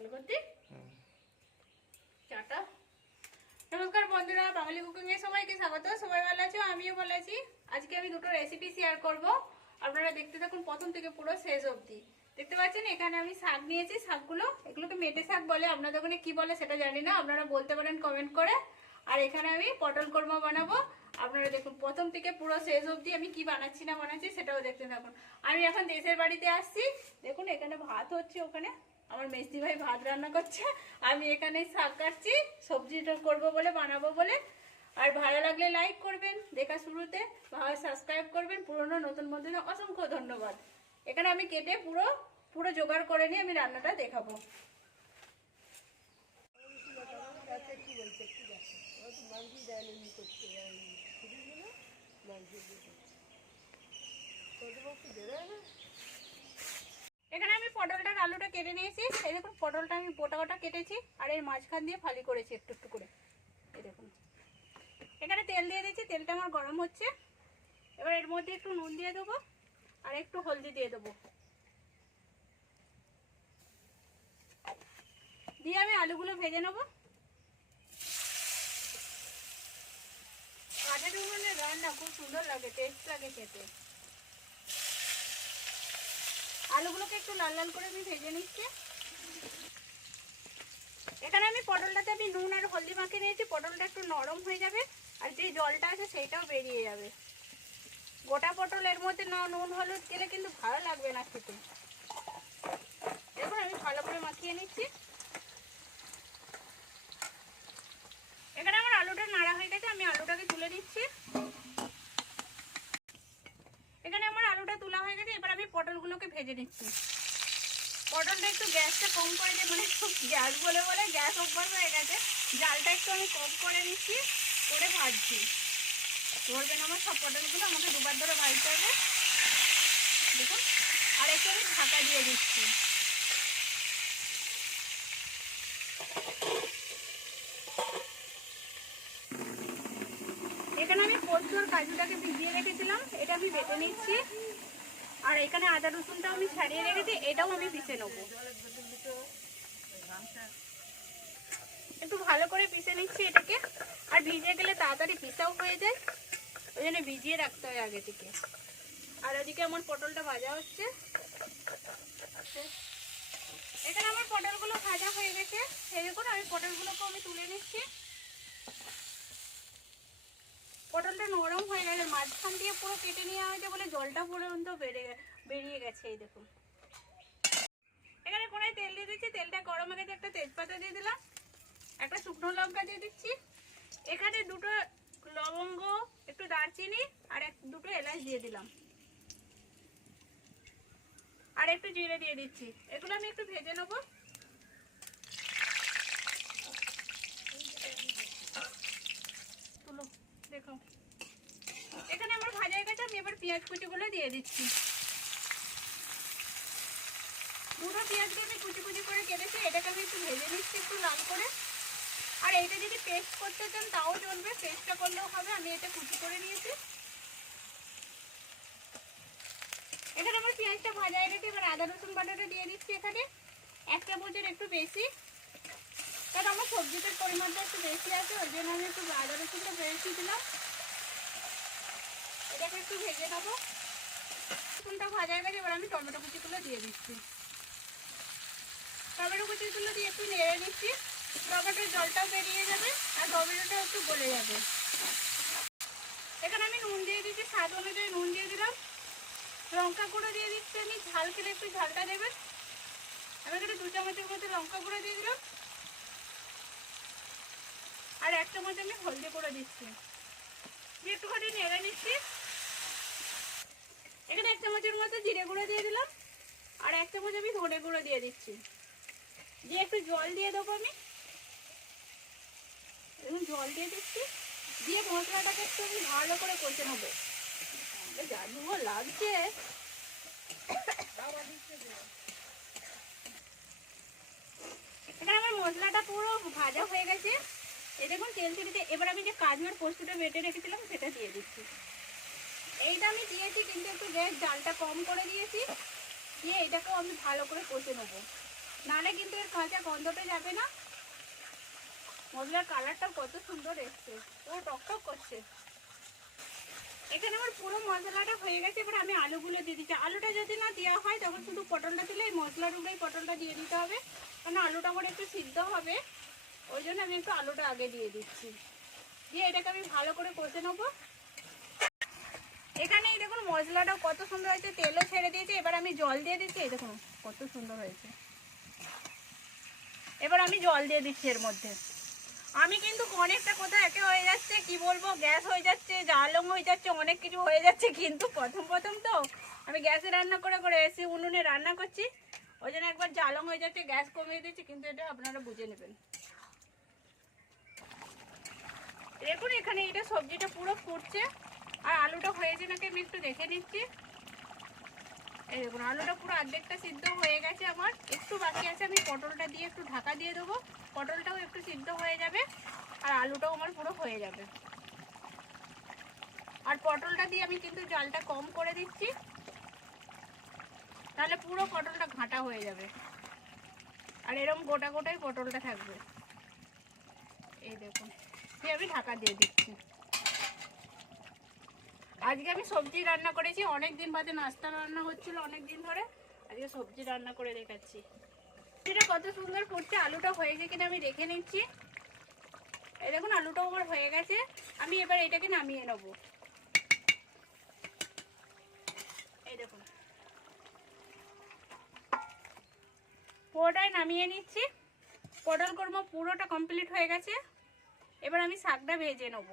চালু করতে। চাটা নমস্কার বন্ধুরা, বাঙালি কুকিং এ সবাইকে স্বাগত। সবাই ভালো আছো? আমিও ভালো আছি। আজকে আমি দুটো রেসিপি শেয়ার করব। আপনারা দেখতে থাকুন প্রথম থেকে পুরো শেষ অবধি। দেখতে পাচ্ছেন, এখানে আমি শাক নিয়েছি। শাকগুলো, এগুলোকে মেটে শাক বলে। আপনাদের ওখানে কি বলে সেটা জানি না। আপনারা বলতে পারেন কমেন্ট করে। আর এখানে আমি পটল কোরমা বানাবো। আপনারা দেখুন, প্রথম থেকে পুরো শেষ অবধি আমি কি বানাচ্ছি না বানাচ্ছি সেটাও দেখতে থাকুন। আমি এখন দেশের বাড়িতে আসছি। দেখুন, এখানে ভাত হচ্ছে ওখানে। আমার মেসি ভাই ভাত রান্না করছে, আমি এখানে শাক কাটছি সবজিটা করব বলে, বানাবো বলে। আর ভালো লাগলে লাইক করবেন, দেখা শুরুতে, ভালো সাবস্ক্রাইব করবেন, পুরনো নতুন বন্ধুদের অসংখ্য ধন্যবাদ। এখানে আমি কেটে পুরো পুরো জোগাড় করে নিয়ে আমি রান্নাটা দেখাবো। এখানে আমি পটলটার আলুটা কেটে নিয়েছি। এই দেখুন, পটলটা আমি গোটা গোটা কেটেছি আর এর মাঝখান দিয়ে ফালি করেছি একটু একটু করে। এই দেখুন। এখানে তেল দিয়ে দিয়েছি, তেলটা আমার গরম হচ্ছে। এবার এর মধ্যে একটু নুন দিয়ে দেবো আর একটু হলদি দিয়ে দেবো। দিয়ে আমি আলুগুলো ভেজে নেব। কাঠের উনুনের রান্না খুব সুন্দর লাগে টেস্ট লাগে খেতে। আলুগুলোকে একটু লাল লাল করে আমি ভেজে নিচ্ছি। এখানে আমি পটলটাতে আমি নুন আর হলদি মাখিয়ে নিয়েছি, পটলটা একটু নরম হয়ে যাবে আর যে জলটা আছে সেইটাও বেরিয়ে যাবে। গোটা পটল এর মধ্যে না নুন, হলুদ গেলে কিন্তু ভালো লাগবে না খেতে। এরপর আমি ভালো করে মাখিয়ে নিচ্ছি। এখানে আমার আলুটা নাড়া হয়ে গেছে, আমি আলুটাকে তুলে নিচ্ছি। এখানে আমার আলুটা তোলা হয়ে গেছে, এবার আমি পটলগুলোকে ভেজে নিচ্ছি। পটলটা একটু গ্যাসটা কম করে দিয়ে মানে গ্যাস বলে বলে গ্যাস অভ্যাস হয়ে গেছে। জালটা একটু আমি কম করে নিচ্ছি, করে ভাজছি। ধরবেন আমার সব পটলগুলো আমাকে দুবার ধরে ভাজতে হবে। দেখুন, আর একটু আমি ঢাকা দিয়ে দিচ্ছি। আমি কাজুটাকে ভিজিয়ে রেখেছিলাম, এটা আমি বেটে নিচ্ছি। আর এখানে আদা রসুনটাও আমি ছাড়িয়ে রেখেছি, এটাও আমি পিষে নেব। একটু ভালো করে পিষে নিচ্ছি এটাকে, আর ভিজে গেলে তাড়াতাড়ি পিসাও হয়ে যায়। ওই জন্য ভিজিয়ে রাখতে হয় আগে থেকে। আর ওদিকে আমার পটলটা ভাজা হচ্ছে। এখানে আমার পটলগুলো ভাজা হয়ে গেছে। এই করে আমি পটলগুলোকে আমি তুলে নিচ্ছি। পটলটা নরম হয়ে গেছে, মাঝখান দিয়ে পুরো কেটে নেওয়া হয়েছে বলে জলটা পর্যন্ত বেড়ে বেরিয়ে গেছে, এই দেখুন। এখানে কোনায় তেল দিয়ে দিচ্ছি, তেলটা গরম হয়ে একটা তেজপাতা দিয়ে দিলাম, একটা শুকনো লঙ্কা দিয়ে দিচ্ছি। এখানে দুটো লবঙ্গ, একটু দারচিনি আর এক, দুটো এলাচ দিয়ে দিলাম। আর একটু জিরে দিয়ে দিচ্ছি। এগুলো আমি একটু ভেজে নেব তুলো দেখো। এখানে আমার ভাজা হয়ে গেছে, আমি এবার পেঁয়াজ কুচিগুলো দিয়ে দিচ্ছি। দুটো পেঁয়াজকে আমি কুচি কুচি করে কেটেছি, এটাকে আমি একটু ভেজে নিচ্ছি একটু লাল করে। আর এইটা যদি পেস্ট করতে চান, তাও চলবে পেস্টটা করলেও হবে, আমি এটা কুচি করে নিয়েছি। এখানে আমার পেঁয়াজটা ভাজা হয়ে গেছে, এবার আদা রসুন বাটাটা দিয়ে দিচ্ছি এখানে। এক চামচের একটু বেশি। কারণ আমার সবজিটার পরিমাণটা একটু বেশি আছে, ওই জন্য আমি একটু আদা রসুনটা বেশি দিলাম। এটাকে একটু ভেজে নেব। রসুনটা ভাজা হয়ে গেছে এবার আমি টমেটো কুচিগুলো দিয়ে দিচ্ছি। টমেটো কুচিগুলো দিয়ে একটু নেড়ে নিচ্ছি। টমেটোর জলটাও বেরিয়ে যাবে আর টমেটোটাও একটু গলে যাবে। এখানে আমি নুন দিয়ে দিচ্ছি, স্বাদ অনুযায়ী নুন দিয়ে দিলাম। লঙ্কা গুঁড়ো দিয়ে দিচ্ছি আমি, ঝাল খেলে একটু ঝালটা দেবেন। আমি এখানে দু চামচের মধ্যে লঙ্কা গুঁড়ো দিয়ে দিলাম। আর এক চামচ আমি হলদি করে দিচ্ছি। দিয়ে একটুখানি নেড়ে নিচ্ছি। এখানে এক চামচের মতো জিরে গুঁড়ো দিয়ে দিলাম, আর এক চামচ আমি ধনে গুঁড়ো দিয়ে দিচ্ছি। দিয়ে একটু জল দিয়ে দেবো আমি। এখন জল দিয়ে দিচ্ছি। দিয়ে মশলাটাকে একটু আমি ভালো করে কষে নেব। জাদুও লাগছে। এখানে আমার মশলাটা পুরো ভাজা হয়ে গেছে। এই দেখুন, তেল ছেড়েতে এবার আমি যে কাজুর পোস্তটা বেটে রেখেছিলাম, সেটা দিয়ে দিচ্ছি। এইটা আমি দিয়েছি, কিন্তু একটু গ্যাস জালটা কম করে দিয়েছি। দিয়ে এটাকেও আমি ভালো করে কষে নেব। নাহলে কিন্তু এর কাঁচা গন্ধটা যাবে না। মশলার কালারটা কত সুন্দর এসছে। ও টকটক করছে। এখানে আমার পুরো মশলাটা হয়ে গেছে। এবার আমি আলুগুলো দিয়ে দিচ্ছি। আলুটা যদি না দেওয়া হয়, তখন শুধু পটলটা দিলে এই মশলার উপরেই পটলটা দিয়ে দিতে হবে। কারণ আলুটা আমার একটু সিদ্ধ হবে। ওই জন্য আমি একটু আলুটা আগে দিয়ে দিচ্ছি। দিয়ে এটাকে আমি ভালো করে কষে নেব। এখানে দেখুন মশলাটাও কত সুন্দর হয়েছে, তেলও ছেড়ে দিয়েছে, এবার আমি জল দিয়ে দিচ্ছি দেখুন কত সুন্দর হয়েছে। এবার আমি জল দিয়ে দিচ্ছি এর মধ্যে। আমি কিন্তু অনেকটা কোথাও একে হয়ে যাচ্ছে, কি বলব, গ্যাস হয়ে যাচ্ছে জালং হয়ে যাচ্ছে, অনেক কিছু হয়ে যাচ্ছে, কিন্তু প্রথম প্রথম তো আমি গ্যাসে রান্না করে করে এসে উনুনে রান্না করছি। ওই জন্য একবার জালং হয়ে যাচ্ছে, গ্যাস কমিয়ে দিচ্ছি কিন্তু এটা আপনারা বুঝে নেবেন। দেখুন এখানে এটা সবজিটা পুরো ফুটছে। আর আলুটা হয়েছে নাকি আমি একটু দেখে নিচ্ছি। এই দেখুন, আলুটা পুরো অর্ধেকটা সিদ্ধ হয়ে গেছে আমার। একটু বাকি আছে, আমি পটলটা দিয়ে একটু ঢাকা দিয়ে দেবো। পটলটাও একটু সিদ্ধ হয়ে যাবে, আর আলুটাও আমার পুরো হয়ে যাবে। আর পটলটা দিয়ে আমি কিন্তু জলটা কম করে দিচ্ছি। তাহলে পুরো পটলটা ঘাঁটা হয়ে যাবে। আর এরকম গোটা গোটাই পটলটা থাকবে। এই দেখুন। আমি ঢাকা দিয়ে দিচ্ছি। আজকে আমি সবজি রান্না করেছি অনেক দিন বাদে নাস্তা রান্না হচ্ছিল অনেক দিন ধরে। আজকে সবজি রান্না করে দেখাচ্ছি। এটা কত সুন্দর ফুটছে, আলুটা হয়েছে কিনা আমি দেখে নিচ্ছি। এই দেখুন, আলুটাও আমার হয়ে গেছে। আমি এবার এটাকে নামিয়ে নেব। এই দেখুন। পুরোটাই নামিয়ে নিচ্ছি। পটল কর্ম পুরোটা কমপ্লিট হয়ে গেছে। এবার আমি শাকটা ভেজে নেব।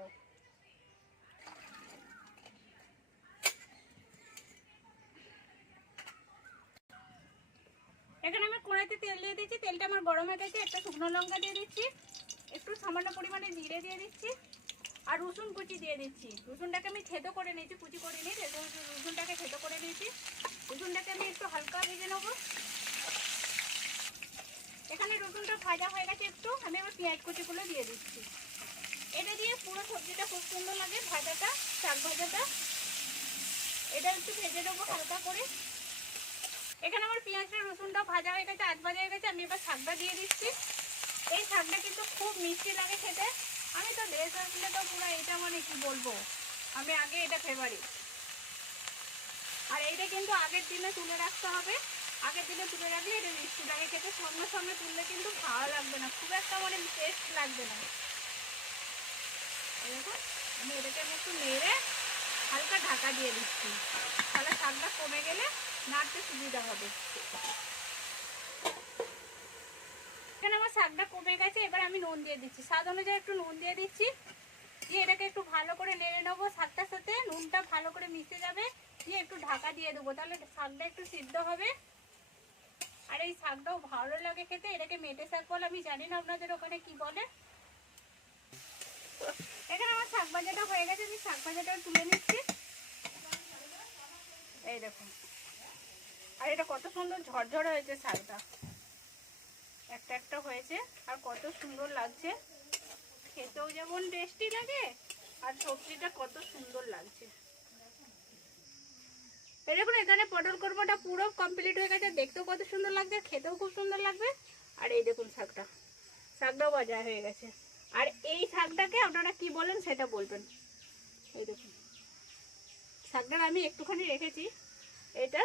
এখানে আমি কড়াইতে তেল দিয়ে দিচ্ছি, তেলটা আমার গরম হয়ে গেছে, একটা শুকনো লঙ্কা দিয়ে দিচ্ছি, একটু সামান্য পরিমাণে জিরে দিয়ে দিচ্ছি, আর রসুন কুচি দিয়ে দিচ্ছি। রসুনটাকে আমি থেতো করে নিয়েছি, কুচি করে নিই রসুনটাকে থেতো করে নিয়েছি। রসুনটাকে আমি একটু হালকা ভেজে নেব। এখানে রসুনটা ভাজা হয়ে গেছে একটু, আমি এবার পেঁয়াজ কুচিগুলো দিয়ে দিচ্ছি। এটা দিয়ে পুরো সবজিটা খুব সুন্দর লাগে, ভাজাটা, শাক ভাজাটা। এটা একটু ভেজে দেবো হালকা করে। এখানে আমার পেঁয়াজটা, রসুনটা ভাজা হয়ে গেছে আজ ভাজা হয়ে গেছে, আমি এবার শাকটা দিয়ে দিচ্ছি। এই শাকটা কিন্তু খুব মিষ্টি লাগে খেতে। আমি তো দেশ আসলে তো পুরো এটা মানে কি বলব? আমি আগে এটা ফেভারিট আর এইটা কিন্তু আগের দিনে তুলে রাখতে হবে। আগের দিনে তুলে রাখলে এটা মিষ্টি লাগে খেতে। সঙ্গে সঙ্গে তুললে কিন্তু ভালো লাগবে না। খুব একটা মানে টেস্ট লাগবে না। দেখুন আমি এটাকে আমি একটু নেড়ে হালকা ঢাকা দিয়ে দিচ্ছি। তাহলে শাকটা কমে গেলে নাড়তে সুবিধা হবে। এখানে আমার শাকটা কমে গেছে, এবার আমি নুন দিয়ে দিচ্ছি। স্বাদ অনুযায়ী একটু নুন দিয়ে দিচ্ছি। দিয়ে এটাকে একটু ভালো করে নেড়ে নেব। শাকটার সাথে নুনটা ভালো করে মিশে যাবে। দিয়ে একটু ঢাকা দিয়ে দেবো। তাহলে শাকটা একটু সিদ্ধ হবে। আর এই শাকটাও ভালো লাগে খেতে। এটাকে মেটে শাক বলে, আমি জানি না আপনাদের ওখানে কি বলে। এখানে আমার শাক ভাজাটা হয়ে গেছে, আমি শাক ভাজাটা তুলে নিচ্ছি। এই দেখুন। আর এটা কত সুন্দর ঝরঝর হয়েছে শাকটা। একটা একটা হয়েছে, আর কত সুন্দর লাগছে। খেতেও যেমন টেস্টি লাগে, আর সবজিটা কত সুন্দর লাগছে। দেখুন, এখানে পটল কর্মটা পুরো কমপ্লিট হয়ে গেছে। দেখতেও কত সুন্দর লাগছে, খেতেও খুব সুন্দর লাগবে। আর এই দেখুন শাকটা। শাকটাও বাজা হয়ে গেছে। আর এই শাকটাকে আপনারা কি বলেন সেটা বলবেন। এই দেখুন। শাকটা আমি একটুখানি রেখেছি। এটা।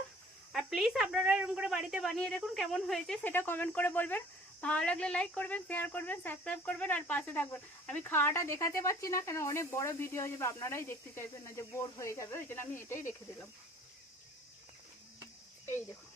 আর প্লিজ আপনারা এরকম করে বাড়িতে বানিয়ে দেখুন কেমন হয়েছে, সেটা কমেন্ট করে বলবেন। ভালো লাগলে লাইক করবেন শেয়ার করবেন সাবস্ক্রাইব করবেন, আর পাশে থাকবেন। আমি খাওয়াটা দেখাতে পারছি না, কেন অনেক বড় ভিডিও যাবে আপনারাই দেখতে চাইবেন না যে বোর হয়ে যাবে, ওই জন্য আমি এটাই রেখে দিলাম। এই দেখুন।